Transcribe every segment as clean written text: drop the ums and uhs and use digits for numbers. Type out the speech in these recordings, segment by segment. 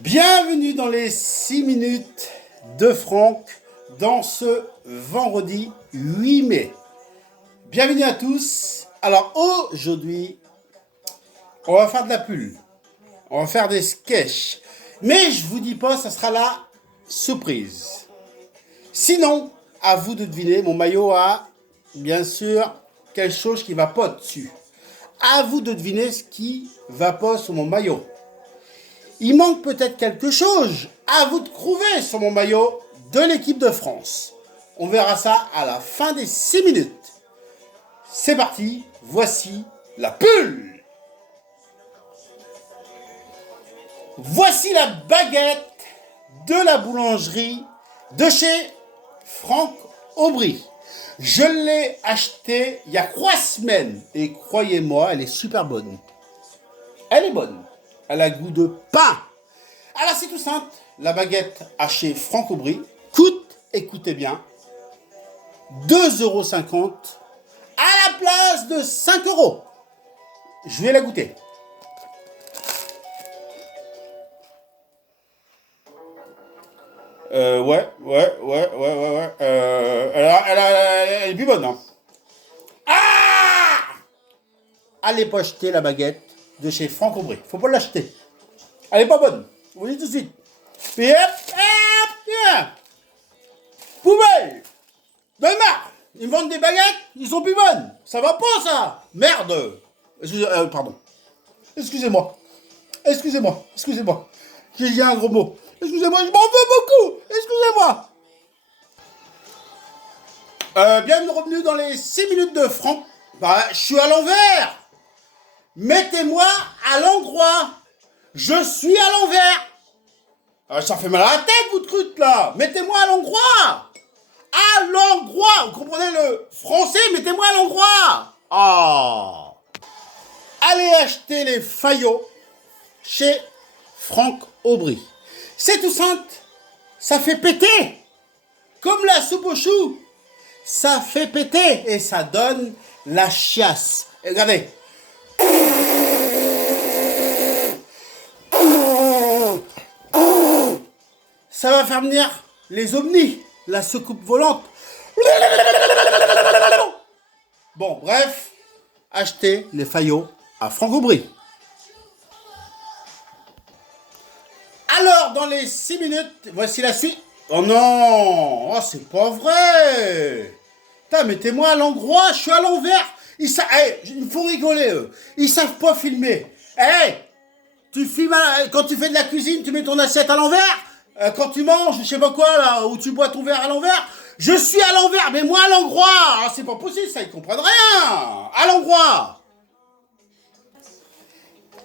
Bienvenue dans les 6 minutes de Franck dans ce vendredi 8 mai. Bienvenue à tous. Alors aujourd'hui, on va faire de la pull. On va faire des sketchs. Mais je vous dis pas, ça sera la surprise. Sinon, à vous de deviner, mon maillot a bien sûr quelque chose qui va pas dessus. À vous de deviner ce qui va pas sur mon maillot. Il manque peut-être quelque chose. À vous de trouver sur mon maillot de l'équipe de France. On verra ça à la fin des 6 minutes. C'est parti, voici la pull. Voici la baguette de la boulangerie de chez Franck Aubry. Je l'ai achetée il y a 3 semaines et croyez-moi, elle est super bonne. Elle est bonne. Elle a goût de pain. Alors c'est tout simple. La baguette à chez Franck Aubry coûte, écoutez bien, 2,50 € à la place de 5 €. Je vais la goûter. Ouais. Elle est plus bonne, hein. Ah! Allez pas acheter la baguette de chez Franck Aubry. Faut pas l'acheter. Elle est pas bonne. Je vous le dis tout de suite. Puis hop, poubelle. J'en ai marre. Ils me vendent des baguettes, ils sont plus bonnes. Ça va pas, ça. Merde. Pardon. Excusez-moi. J'ai dit un gros mot. Excusez-moi, je m'en veux beaucoup. Excusez-moi. Bienvenue dans les 6 minutes de Franck. Bah, je suis à l'envers. Mettez-moi à l'endroit. Je suis à l'envers. Ça fait mal à la tête, vous trucs là. Mettez-moi à l'endroit. À l'endroit. Vous comprenez le français? Mettez-moi à l'endroit. Ah. Allez acheter les faillots chez Franck Aubry. C'est tout simple. Ça fait péter. Comme la soupe aux choux. Ça fait péter et ça donne la chiasse. Et regardez. Ça va faire venir les ovnis, la soucoupe volante. Bon, bref, achetez les faillots à Franck Aubry. Alors, dans les 6 minutes, voici la suite. Oh non, oh, c'est pas vrai. Putain, mettez-moi à l'endroit, je suis à l'envers. Ils me font rigoler, eux. Ils savent pas filmer. Tu filmes quand tu fais de la cuisine, tu mets ton assiette à l'envers. Quand tu manges, je sais pas quoi, là, où tu bois ton verre à l'envers. Je suis à l'envers, mais moi à l'endroit. Ah, c'est pas possible, ça, ils comprennent rien. À l'endroit.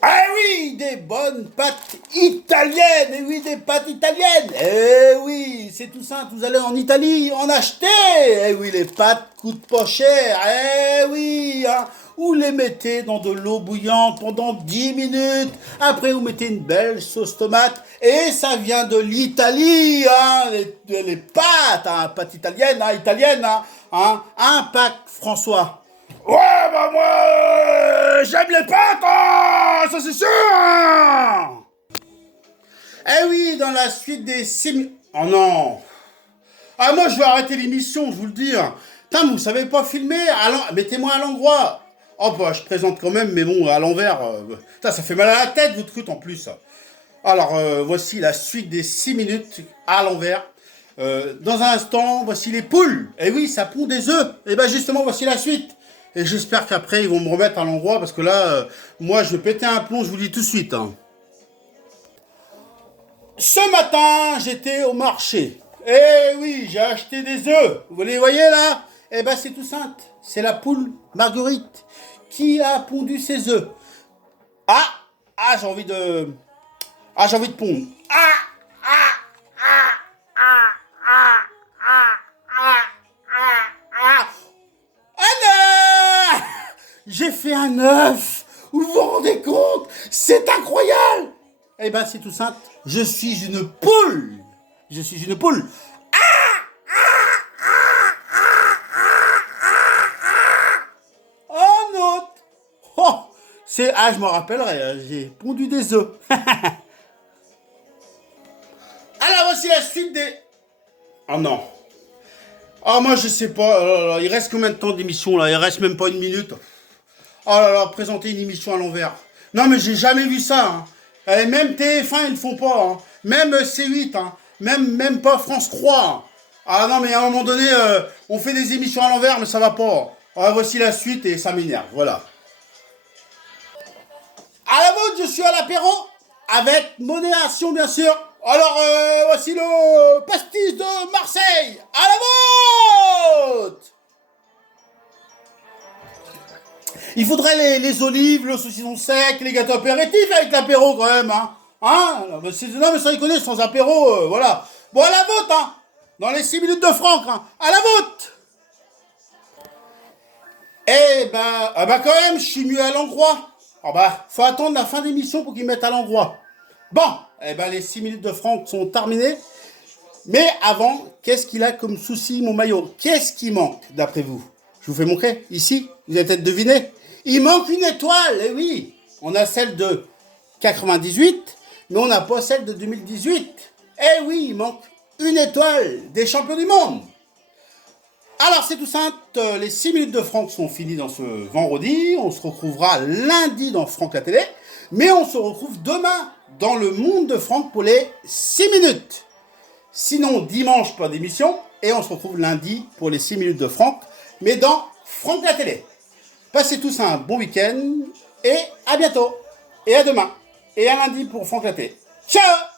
Ah oui, des bonnes pâtes italiennes. Eh oui, des pâtes italiennes. Eh oui, c'est tout simple. Vous allez en Italie en acheter. Eh oui, les pâtes coûtent pas cher. Eh oui, hein. Vous les mettez dans de l'eau bouillante pendant 10 minutes. Après, vous mettez une belle sauce tomate. Et ça vient de l'Italie, hein. Les pâtes, hein. Pâtes italiennes, hein. Un pack, François. Ouais, bah moi, j'aime les pâtes, hein, ça c'est sûr. Hein. Eh oui, dans la suite des 6 minutes... Oh non. Ah, moi je vais arrêter l'émission, je vous le dis. Putain, vous savez pas filmer, mettez-moi à l'endroit. Oh bah, je présente quand même, mais bon, à l'envers. Putain, ça fait mal à la tête, votre truc en plus. Alors, voici la suite des 6 minutes à l'envers. Dans un instant, voici les poules. Eh oui, ça pond des œufs. Et ben justement, voici la suite. Et j'espère qu'après, ils vont me remettre à l'endroit, parce que là, moi, je vais péter un plomb, je vous le dis tout de suite. Hein. Ce matin, j'étais au marché. Eh oui, j'ai acheté des œufs. Vous les voyez là? Eh ben, c'est tout simple. C'est la poule Marguerite qui a pondu ses œufs. J'ai envie de... j'ai envie de pondre. J'ai fait un œuf. Vous vous rendez compte? C'est incroyable. Eh ben, c'est tout simple. Je suis une poule. Oh non. Oh, je me rappellerai. J'ai pondu des œufs. voici la suite des... Ah non. Ah, moi, je sais pas. Oh là là, il reste combien de temps d'émission, là? Il reste même pas une minute. Oh là là, présenter une émission à l'envers. Non, mais j'ai jamais vu ça, hein. Même TF1, ils le font pas, hein. Même C8, hein. Même pas France 3, hein. Ah non, mais à un moment donné, on fait des émissions à l'envers, mais ça va pas. Ah, voici la suite et ça m'énerve, voilà. À la vôtre, je suis à l'apéro, avec modération, bien sûr. Alors, voici le pastis de Marseille. À la vôtre. Il faudrait les olives, le saucisson sec, les gâteaux apéritifs avec l'apéro quand même, hein. Hein? Non, mais ça, ils connaissent sans apéro, voilà. Bon, à la vôtre, hein. Dans les 6 minutes de Franck, hein. À la vôtre. Eh ben, ah bah quand même, je suis mieux à l'endroit. Ah bah, faut attendre la fin d'émission pour qu'ils mettent à l'endroit. Bon, eh ben les 6 minutes de Franck sont terminées. Mais avant, qu'est-ce qu'il a comme souci, mon maillot? Qu'est-ce qui manque, d'après vous? Je vous fais montrer, ici, vous avez peut-être deviné. Il manque une étoile, eh oui. On a celle de 98, mais on n'a pas celle de 2018. Eh oui, il manque une étoile des champions du monde. Alors c'est tout simple, les 6 minutes de Franck sont finies dans ce vendredi. On se retrouvera lundi dans Franck la télé. Mais on se retrouve demain dans le monde de Franck pour les 6 minutes. Sinon, dimanche, pas d'émission. Et on se retrouve lundi pour les 6 minutes de Franck. Mais dans Franck la télé. Passez tous un bon week-end. Et à bientôt. Et à demain. Et à lundi pour Franck la télé. Ciao!